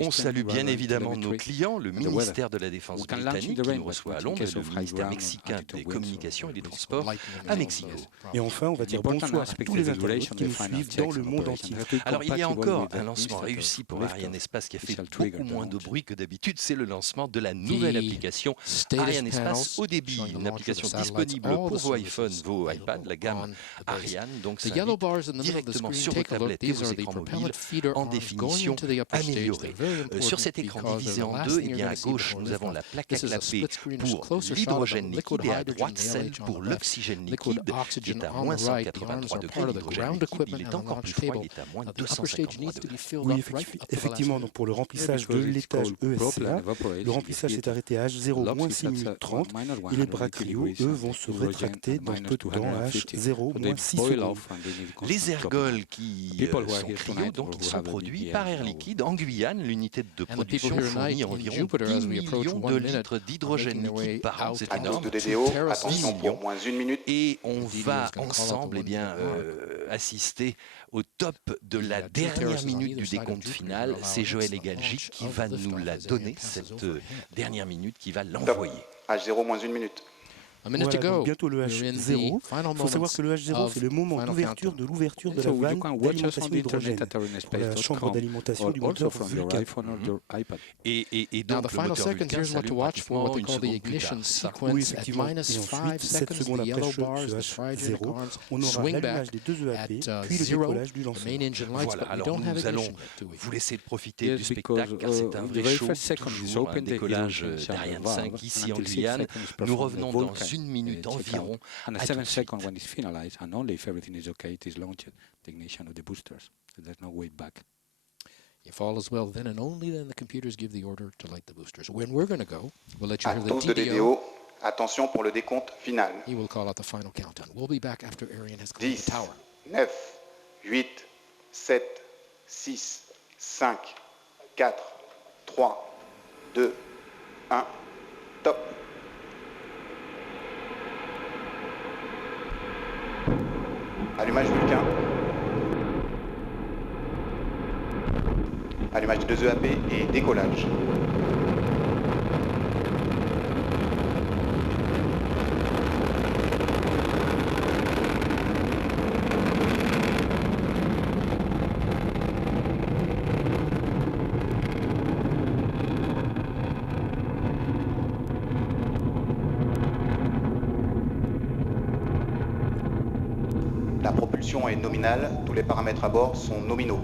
On salue bien évidemment nos clients, le ministère de la Défense britannique qui nous reçoit à Londres, et le ministère mexicain des Communications et des Transports à Mexico. Et enfin, on va dire bonsoir à tous les internautes qui nous suivent dans le monde entier. Alors, il y a encore un lancement réussi pour Arianespace qui a fait beaucoup moins de bruit que d'habitude. C'est le lancement de la nouvelle application Arianespace Haut débit, une application disponible pour vos iPhones, vos iPads, la gamme Ariane. Donc, ça directement sur vos tablettes et vos écrans mobiles en définition améliorée. Sur cet écran divisé en deux, eh bien à gauche, nous avons la plaque à clapper pour l'hydrogène liquide et à droite, celle pour l'oxygène liquide qui est à moins 183 degrés. L'hydrogène liquide, il est encore plus froid, il est à moins 253 degrés. Oui, effectivement, donc pour le remplissage de l'étage ESCA, le remplissage s'est arrêté à H0 moins 6 minutes 30 et les bras cryo, eux, vont se rétracter dans peu de temps à H0 moins 6 secondes. Les ergols qui sont cryo, donc ils sont produits par Air Liquide en Guyane. L'unité de production fournit environ 10 millions de litres d'hydrogène liquide par an. C'est énorme. Attention pour moins 1 minute. Et on va ensemble assister au top de la dernière minute du décompte final. C'est Joël Egalgic qui va nous la donner, cette dernière minute, qui va l'envoyer. H0 moins 1 minute. Voilà, donc bientôt le H0. Il faut savoir que le H0, c'est le moment d'ouverture de l'ouverture de la vanne d'alimentation d'hydrogène pour la chambre d'alimentation du moteur Vulcain. Et donc, le moteur Vulcain s'allume pratiquement une seconde plus tard. Oui, effectivement. Et ensuite, 7 secondes après ce H0, on aura l'allumage des deux EAP, puis le décollage du lanceur. Voilà, alors nous allons vous laisser profiter du spectacle, car c'est un vrai show, toujours un décollage d'Ariane 5 ici en Guyane. Nous revenons dans une minute environ. And a 7 seconds when it's finalized, and only if everything is okay, it is launched, the ignition of the boosters. So there's no way back. If all is well, then and only then the computers give the order to light the boosters. When we're going to go, we'll let you hear the Tous de TDO. Attention pour le décompte final. He will call out the final countdown. We'll be back after Ariane has cleared 10, the tower. 9, 8, 7, 6, 5, 4, 3, 2, 1, top. Allumage Vulcain. Allumage des deux EAP et décollage. La propulsion est nominale, tous les paramètres à bord sont nominaux.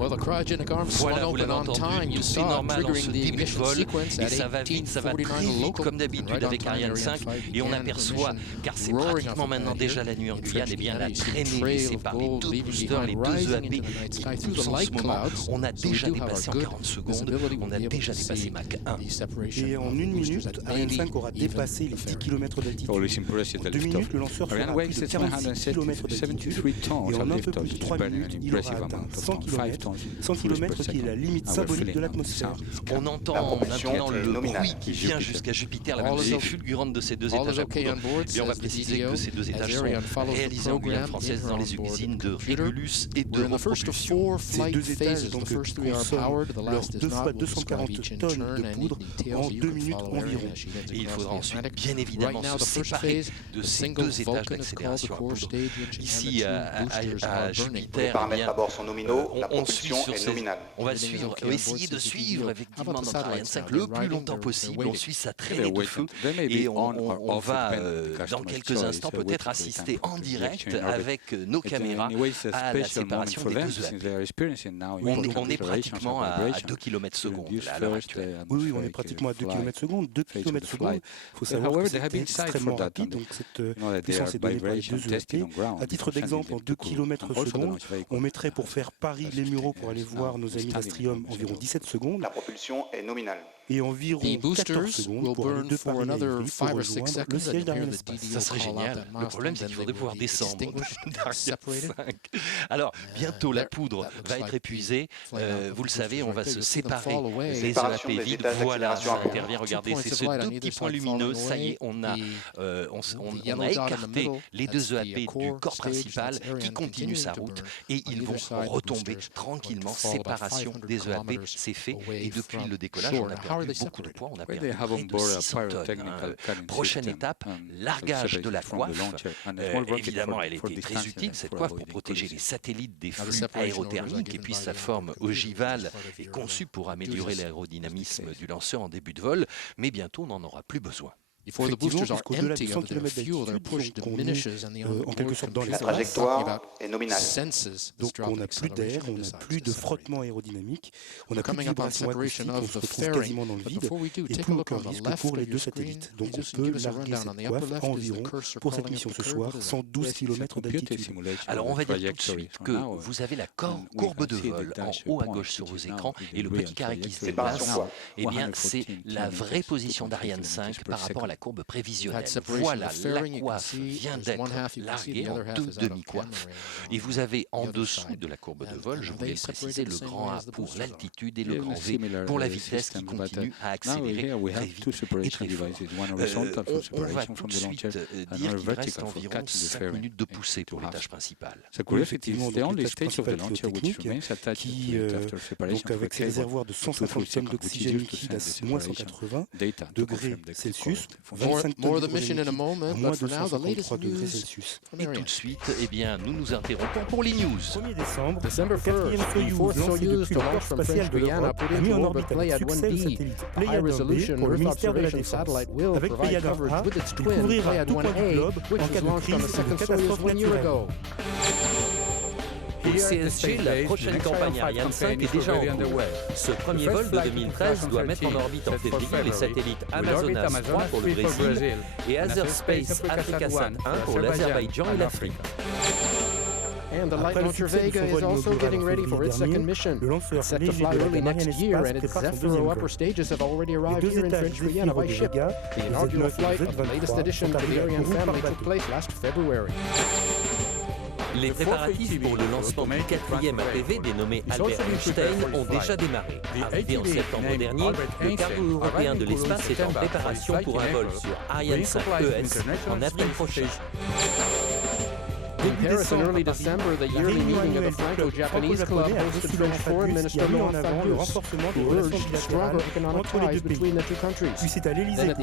Well, the cryogenic arm swung Voilà, vous open l'avez on entendu, time. You tout est saw it normal en ce triggering the début de ignition vol, sequence et at ça va vite, ça va très 18:49 vite local. comme d'habitude Right on avec time, Ariane Ariane 5, 5 et on began aperçoit, ignition, car c'est roaring pratiquement off maintenant the déjà here. la nuit en In Guyane, et French bien la Guiana, you see traînée the laissée trail par of les gold deux leaving boosters, les behind, deux rising EAP into the night qui sky through poussent the en light ce moment. clouds. On a So we déjà do have dépassé our en good 40 secondes, visibility. on We'll a be able déjà to dépassé see Mach 1. the separation Et en of the une boosters minute, at Ariane maybe 5 aura even dépassé les the 10 fairing. km d'altitude. Always impressive En the 2 lift minutes, le lanceur Ariane sera à weighs plus de 36 km d'altitude 773 tons et en of un peu lift-off, plus de which 3 is burning minutes, an il aura impressive atteint amount of 100 tons, 5 km, tons 100 fuels per km qui est second. la limite Our symbolique feeling de on l'atmosphère. south. On La entend propulsion maintenant est le nominale. bruit qui vient jusqu'à Jupiter, la All is montée okay. fulgurante de ces deux All étages is à okay poudre. on board, Et on va says the préciser DDO, que ces deux as étages Ariane sont follows the réalisés en Guyane program française in dans her les onboard usines de computer. Régulus et de We're in the first of Repropulsion. 4 Ces flight deux étages phases. The donc first 3 are consomment powered, the leurs last is 2 not. fois We'll describe 240 each in tonnes turn de and poudre in detail en so you 2 can minutes follow Ariane environ. as she heads Et il across faudra the ensuite, Atlantic. bien évidemment, Right now, se the first séparer phase, de the ces single deux étages Vulcan is called the d'accélération à core poudre. stage engine, Ici, and the two boosters à are burning. Les Jupiter, eh paramètres bien, à bord sont nominaux, la on suit propulsion sur est ces... nominale. On va Everything is suivre, okay on board, essayer de says the suivre DDO. effectivement How about the notre Ariane satellites 5 now? le They're plus riding, longtemps they're possible. On waiting. suit sa They're traînée de feu waiting. They may et be on or on off, va depending on the dans customer's quelques choice, instants peut-être waiting for the assister time en to direct reaction in orbit. avec nos It's caméras anyway, it's a à la special moment séparation for des them deux since EAP. they're experiencing now On important est accelerations pratiquement and à vibrations. 2 km secondes Induce là, à l'heure first, actuelle. Oui, on est atmospheric pratiquement à 2 flight, km secondes. 2 phase of km the secondes, flight. il faut savoir However, que they have c'est been designed extrêmement for that rapide. on Donc cette You know that they puissance are est donnée par les vibration deux tested EAP. on ground À titre before sending d'exemple, en them 2 to crew. km And also the secondes, launch vehicle on mettrait pour faire Paris-Les-Mureaux pour aller voir nos amis d'Astrium environ 17 secondes La propulsion est nominale. et environ The 14 boosters secondes will pour aller burn de for Paris à another Ivry pour 5 or 6 rejoindre le seconds, siège and hear d'Ariane the Espace. Ça DDO serait call out génial. that Le problème, milestone, c'est qu'il then faudrait they pouvoir will be descendre extinguished and d'Ariane separated. 5. Alors, bientôt, la There, poudre that looks va être like épuisée. the flight out of Vous le the savez, boosters on va right there. se You see them séparer fall away. des Séparation EAP des vides. étages Voilà, d'accélération ça à bord. intervient. Regardez, 2 c'est points ce of light deux on either petits points side lumineux. falling Ça y away. est, on a The yellow on a dot in the écarté middle, les that's deux the EAP du core corps stage, principal that's qui Ariane continue sa continuing to route burn. et On ils either vont side, the retomber boosters. tranquillement, séparation des EAP, c'est fait. Et depuis le décollage, on a perdu beaucoup de poids, on a perdu près de 600 tonnes. Prochaine étape, largage de la coiffe. Évidemment, elle était très utile, cette coiffe, pour protéger les satellites des flux aérothermiques. Et puis sa forme ogivale est conçue pour améliorer l'aérodynamisme du lanceur en début de vol. Mais bientôt, on n'en aura plus besoin. Before the boosters are empty of their fuel, their push diminishes and the onboard La trajectoire est nominale. Donc on n'a plus d'air, on n'a plus de frottement aérodynamique, on n'a plus de vibration acoustique, on se retrouve quasiment dans le vide et plus aucun risque pour les deux satellites. Donc on peut larguer cette coiffe environ pour cette mission ce soir, 112 km d'altitude. Alors on va dire tout de suite que vous avez la courbe de vol en haut à gauche sur vos écrans et le petit carré qui se déplace, eh bien c'est la vraie position d'Ariane 5 par rapport à la courbe prévisionnelle. Voilà, la coiffe vient d'être larguée en deux demi-coiffes. Et vous avez en dessous de la courbe de vol, je voulais le préciser, le grand A pour l'altitude et le grand V pour la vitesse qui continue à accélérer très vite et très fort. On va tout de suite dire qu'il reste environ 5 minutes de poussée pour l'étage principal. Oui, effectivement, donc l'étage principal technique qui, donc avec ses réservoirs de 150 tonnes d'oxygène liquide à moins 180 degrés Celsius, 25 tonnes d'hydrogène à moins 253 degrés Celsius. Et tout de suite, eh bien, nous nous interrompons pour les news. 1er décembre, le 4e Soyouz, lancé depuis le port spatial de l'Europe, a mis en orbite avec succès le satellite Pléiade 1B pour le ministère de la Défense. Avec Pléiade 1A, il couvrira tout point du globe en cas de crise ou de catastrophe naturelle. Pour le CSG, la prochaine campagne Ariane 5 est déjà en cours. Ce premier vol de 2013 doit mettre en orbite en février les satellites Amazonas 3 pour le Brésil et Azerspace Africasat 1 pour l'Azerbaïdjan et l'Afrique. And the light launcher Vega is also getting ready for its second mission. It's set to fly early next year, and its Zefiro upper stages have already arrived here in French Guiana by ship. The inaugural flight of the latest edition of the Ariane family took place last February. Les préparatifs pour le lancement du 4e APV dénommé Albert Einstein ont déjà démarré. Arrivé en septembre dernier, le cargo européen de l'espace est en préparation pour un vol sur Ariane 5 ES en avril prochain. In Paris in early December, the yearly meeting of the Franco-Japanese Club hosted French Foreign Minister Laurent Fabius, who urged stronger economic ties between the two countries. Then at the